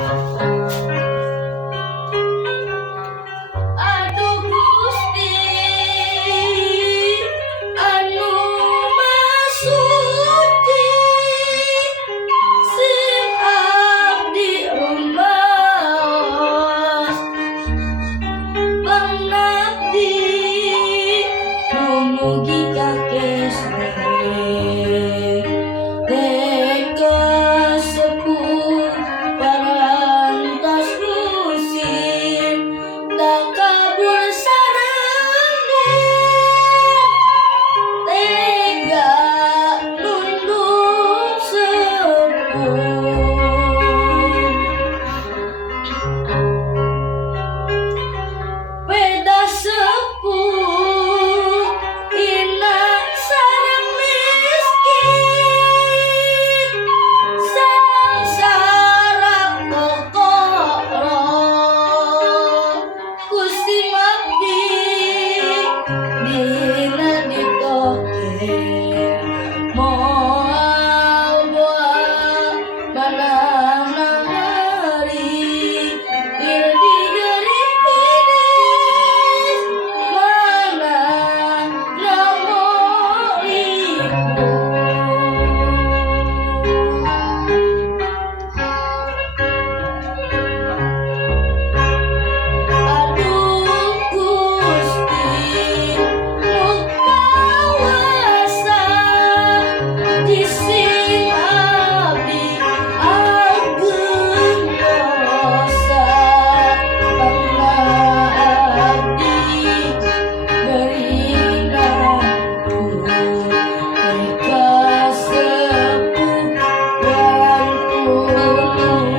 Aduh Gusti anu masuci sing abdi rumaos pangabdi dumugi ka Kesne teka sepuh parantos kusir tak kabur sarane tega nunduk sepuh beda sepuh inak sareng miskin sangsara kokoro Gusti ngabdi dina ditoke moal boa manang hari ir digerinis mana namo ibu. Aduh Gusti mukawasa dising abdi ageng dosa pangabdi berinaku teka sepuh wan tulung